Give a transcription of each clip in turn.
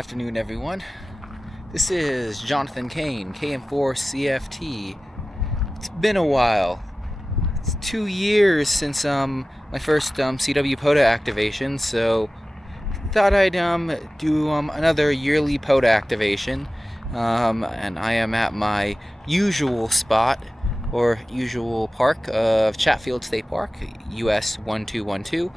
afternoon, everyone. This is Jonathan Kane, KM4CFT. It's been a while. It's 2 years since my first CW POTA activation, so thought I'd do another yearly POTA activation. And I am at my usual spot or usual park of Chatfield State Park, US 1212.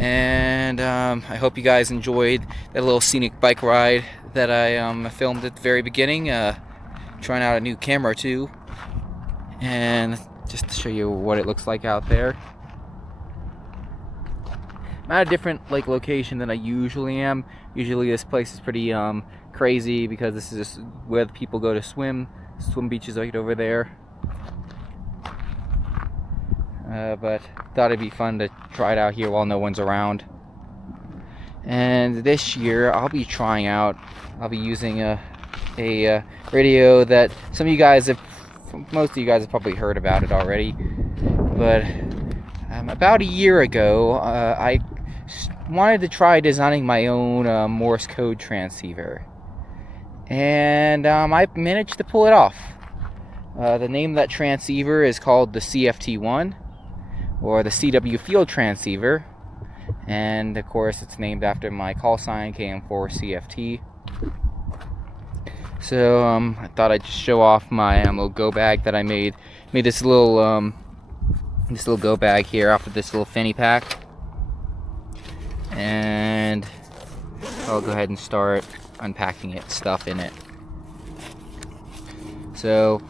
And I hope you guys enjoyed that little scenic bike ride that I filmed at the very beginning, trying out a new camera too, and just to show you what it looks like out there. I'm at a different location than I usually am. Usually this place is pretty crazy because this is just where the people go to swim. Swim beach is right over there. But thought it'd be fun to try it out here while no one's around. And this year I'll be using a radio that most of you guys have probably heard about it already. But about a year ago, I wanted to try designing my own Morse Code transceiver, and I managed to pull it off. The name of that transceiver is called the CFT1, or the CW field transceiver, and of course it's named after my call sign, KM4CFT. So I thought I'd just show off my little Go-Bag that I made. Made this little Go-Bag here off of this little fanny pack, and I'll go ahead and start unpacking stuff in it. So,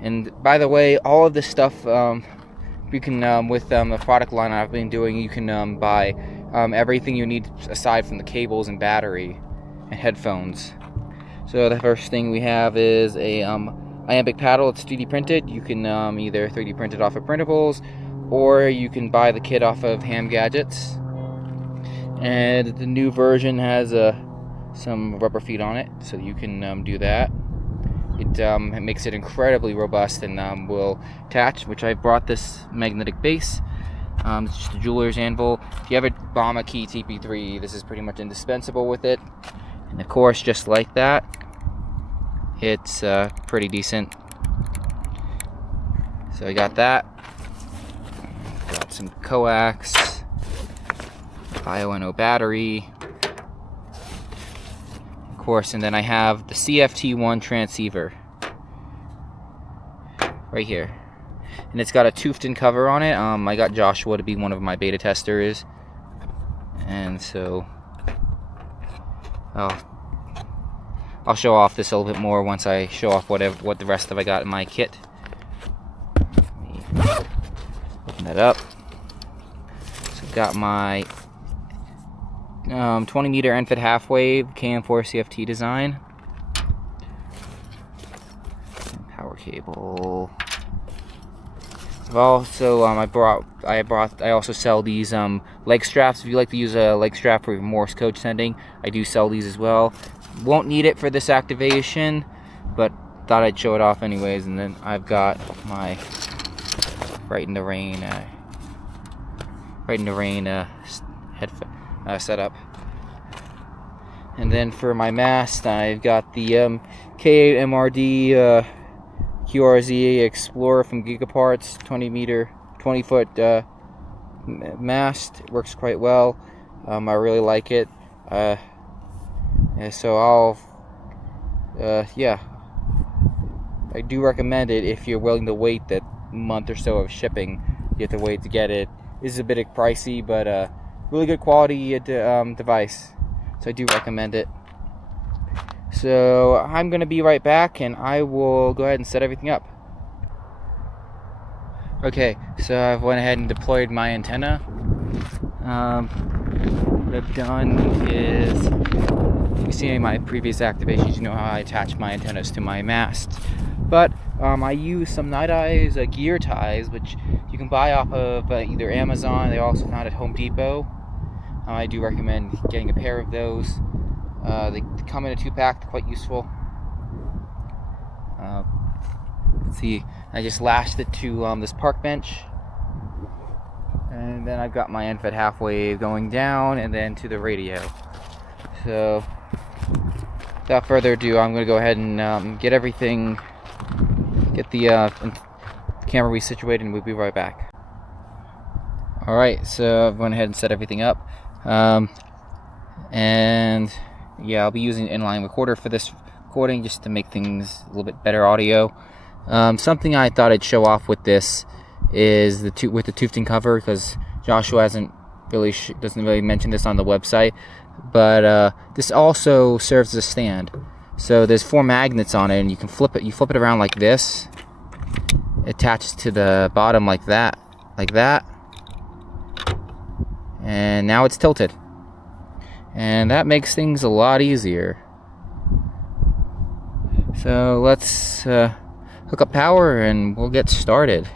and by the way, all of this stuff you can, with the product line I've been doing, you can buy everything you need aside from the cables and battery and headphones. So the first thing we have is a iambic paddle. It's 3D printed. You can either 3D print it off of printables, or you can buy the kit off of Ham Gadgets. And the new version has some rubber feet on it, so you can do that. It makes it incredibly robust and will attach, which I brought this magnetic base. It's just a jeweler's anvil. If you have a bomb key TP3, this is pretty much indispensable with it. And of course, just like that, it's pretty decent. So I got that. Got some coax, IONO battery, of course, and then I have the CFT1 transceiver right here, and it's got a toothed-in cover on it. I got Joshua to be one of my beta testers, and so I'll show off this a little bit more once I show off what the rest of I got in my kit. Let me open that up. So got my 20 meter end-fed half-wave KM4CFT design. Power cable. I've also I also sell these leg straps. If you like to use a leg strap for Morse Code sending, I do sell these as well. Won't need it for this activation, but thought I'd show it off anyways. And then I've got my right in the rain headphone setup. And then for my mast, I've got the K8MRD QRZ Explorer from Gigaparts 20 foot mast. It works quite well. I really like it. So I do recommend it if you're willing to wait that month or so of shipping. You have to wait to get it. This is a bit pricey, but really good quality device, so I do recommend it. So I'm gonna be right back, and I will go ahead and set everything up. Okay, so I've went ahead and deployed my antenna. What I've done is, you see in my previous activations, you know how I attach my antennas to my mast, but I use some Night Eyes gear ties, which you can buy off of either Amazon. They're also found at Home Depot. I do recommend getting a pair of those. They come in a 2-pack, they're quite useful. Let's see, I just lashed it to this park bench, and then I've got my end-fed half wave going down and then to the radio. So without further ado, I'm going to go ahead and get the camera resituated, and we'll be right back. Alright, so I've went ahead and set everything up. And yeah, I'll be using an inline recorder for this recording just to make things a little bit better audio. Something I thought I'd show off with this is with the tufting cover, because Joshua doesn't really mention this on the website, but this also serves as a stand. So there's 4 magnets on it, and you can flip it. You flip it around like this. It attaches to the bottom like that, and now it's tilted, and that makes things a lot easier. So let's hook up power and we'll get started.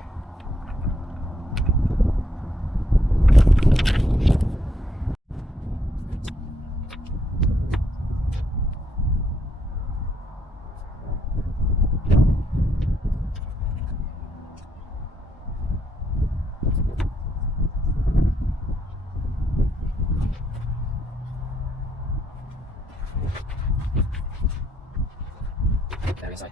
There is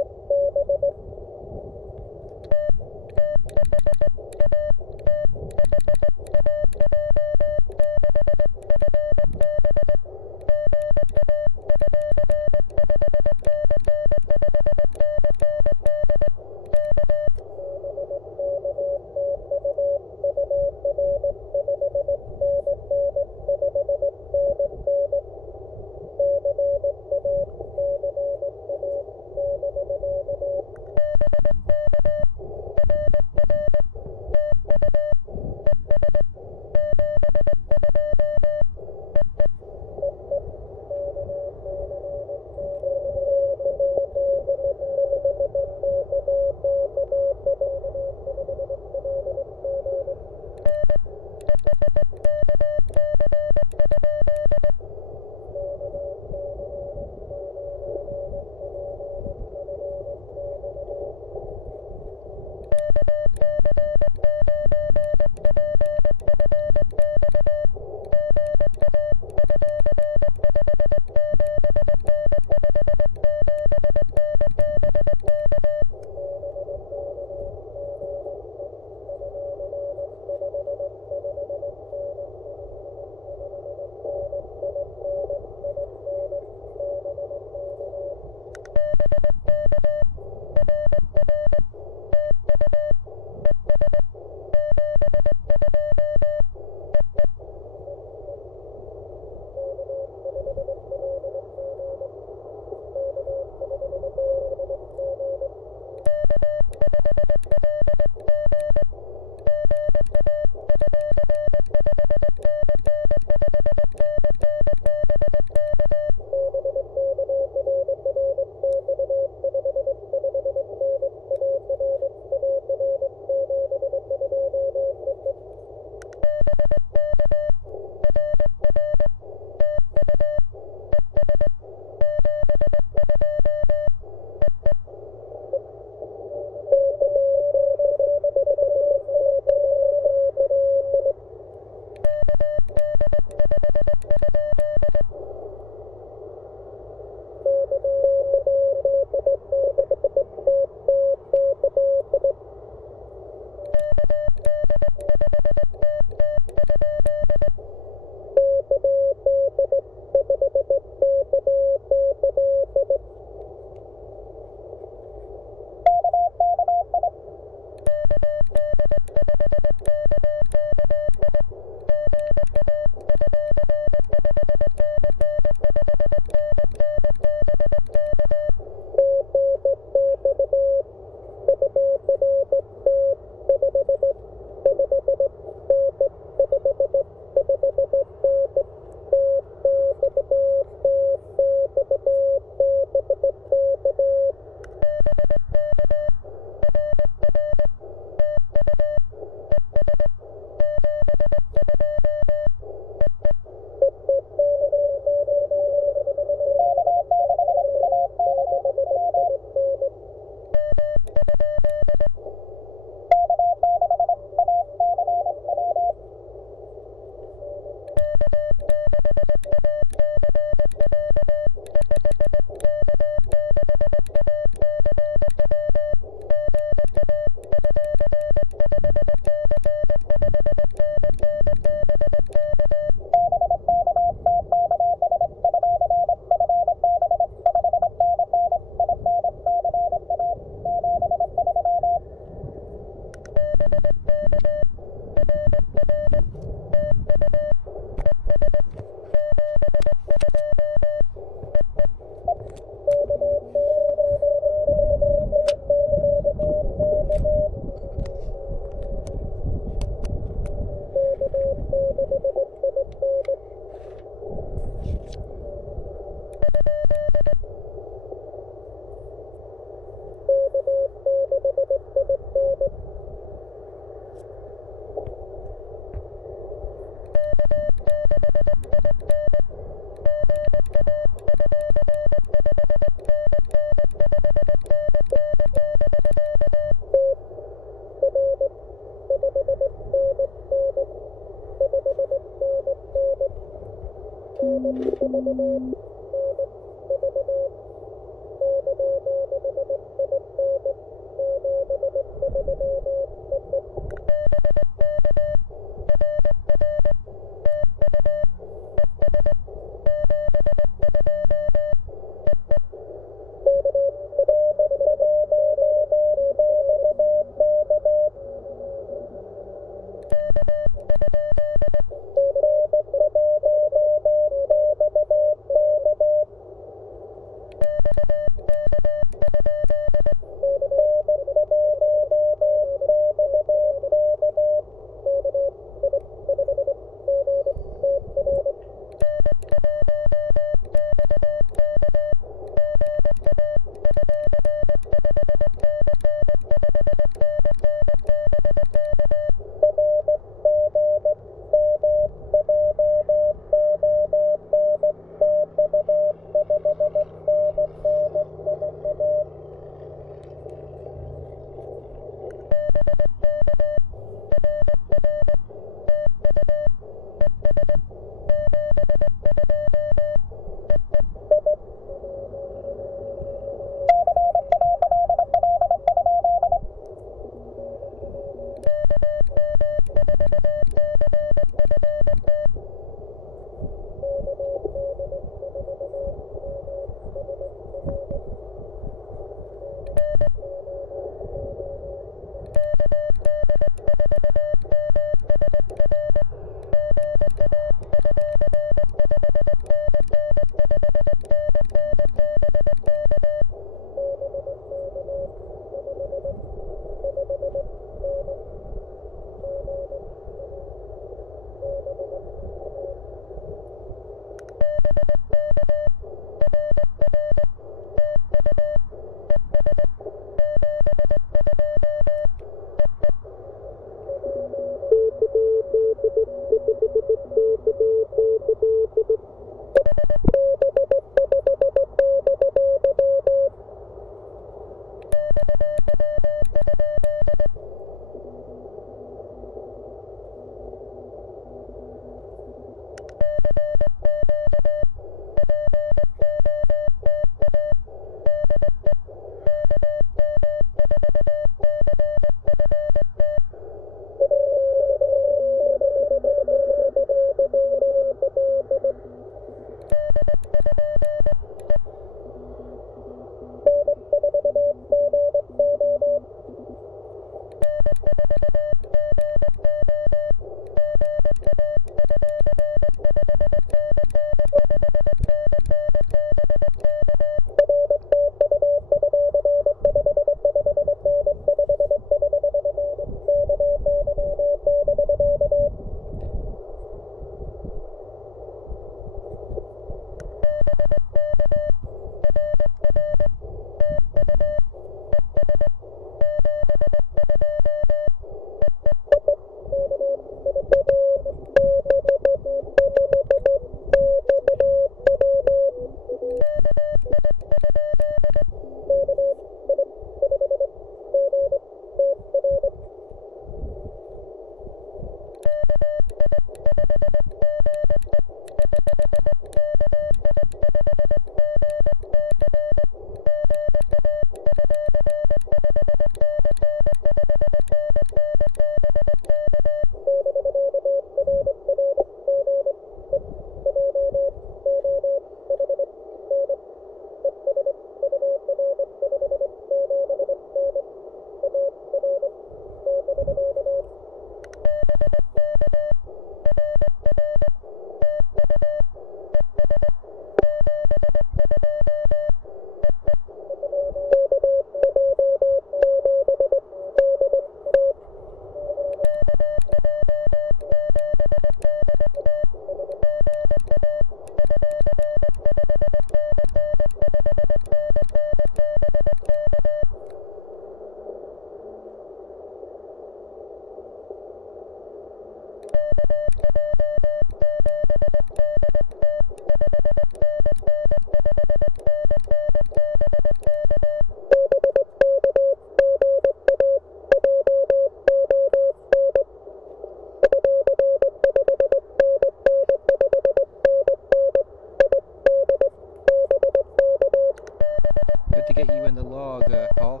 to get you in the log, Paul.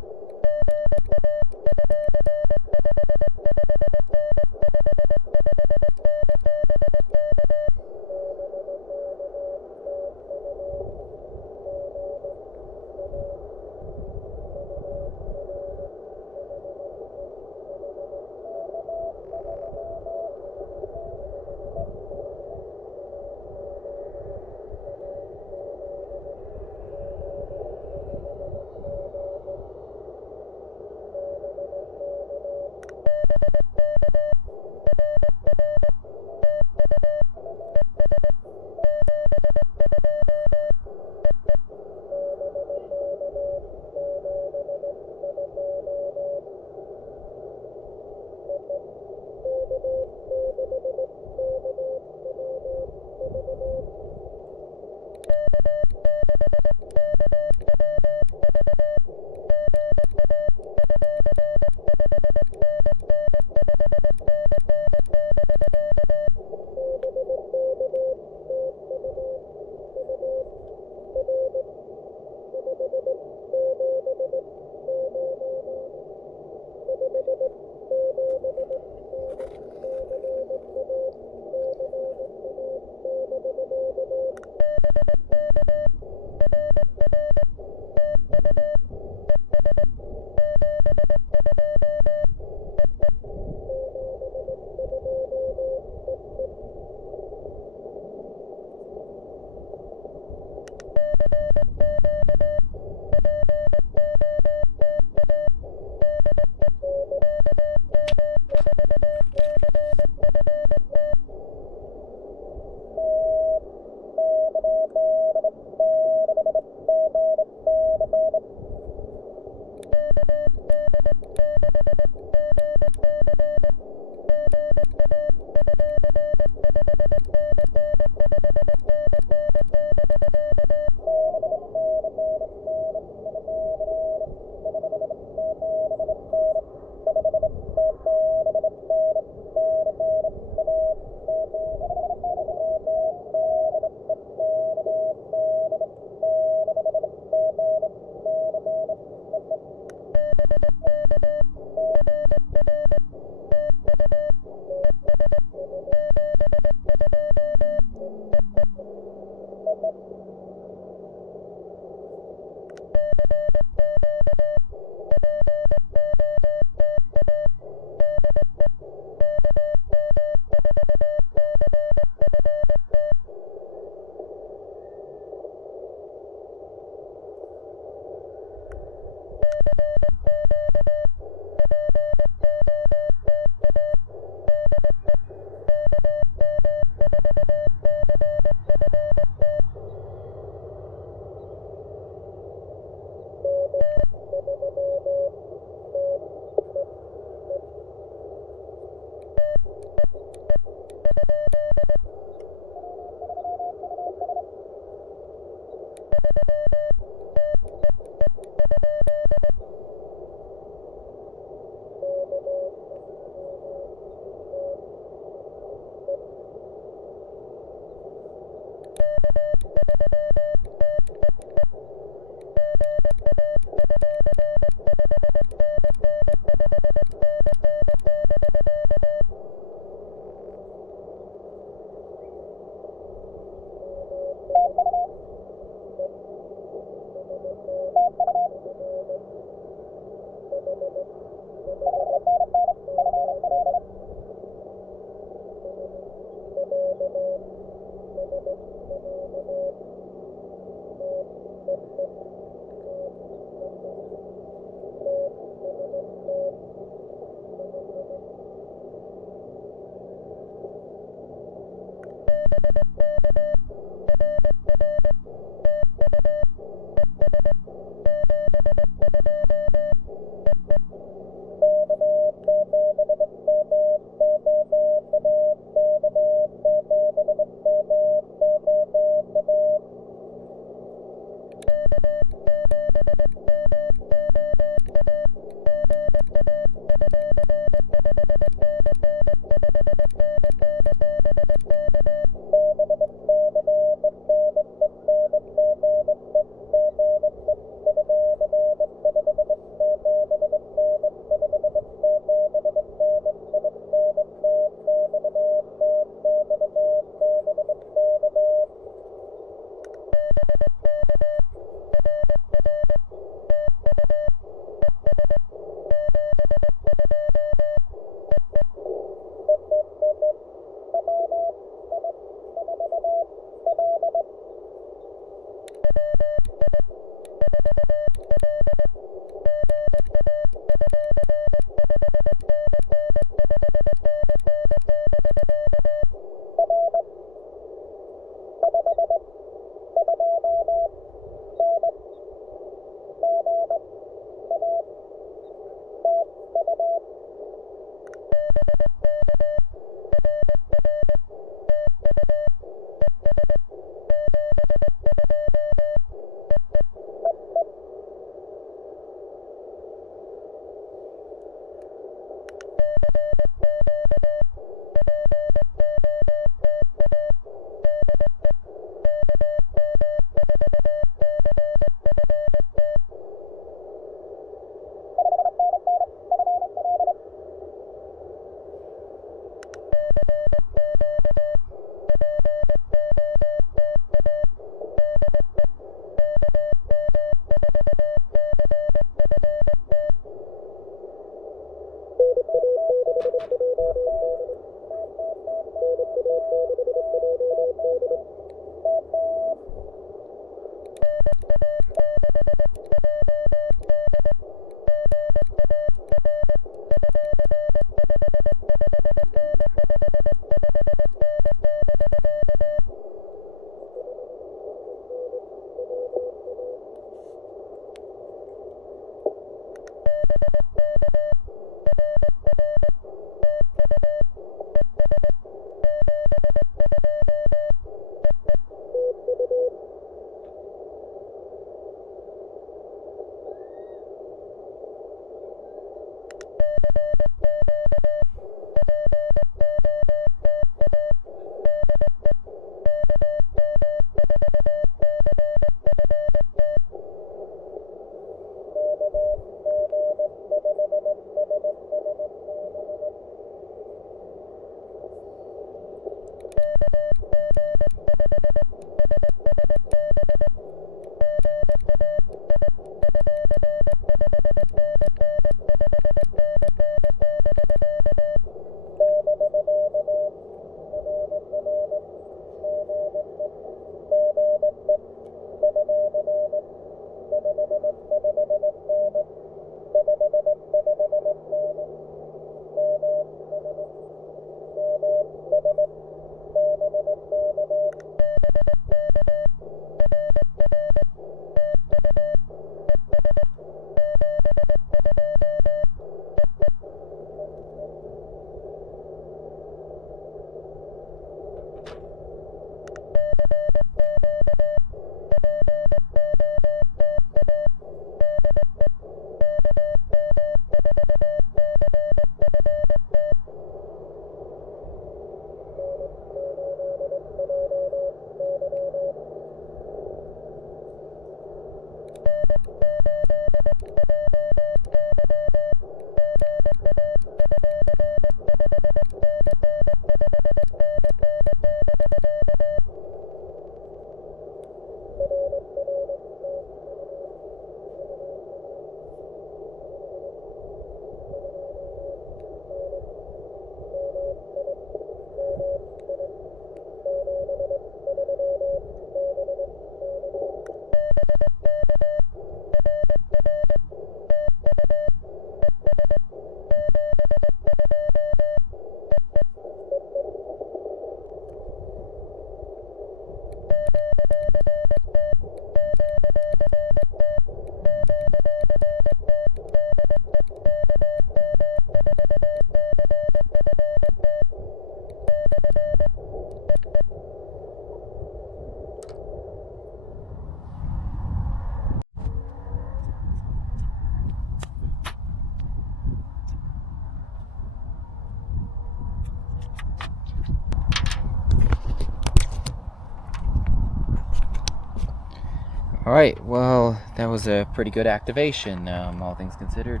Alright, well, that was a pretty good activation, all things considered.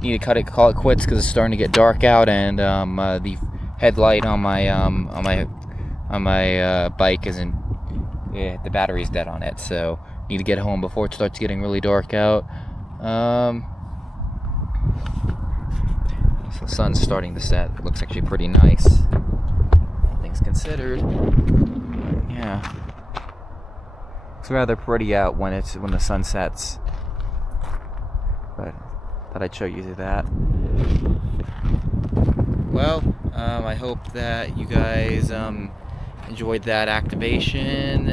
Need to call it quits because it's starting to get dark out, and the headlight on my bike isn't. Yeah, the battery's dead on it, so need to get home before it starts getting really dark out. So the sun's starting to set. It looks actually pretty nice, all things considered. Yeah, it's rather pretty out when the sun sets. But thought I'd show you that. Well, I hope that you guys enjoyed that activation,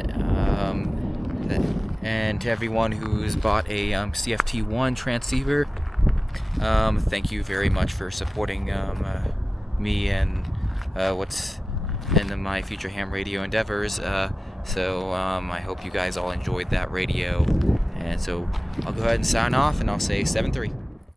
and to everyone who's bought a CFT1 transceiver, thank you very much for supporting me and what's in my future ham radio endeavors. So I hope you guys all enjoyed that radio, and so I'll go ahead and sign off, and I'll say 7-3.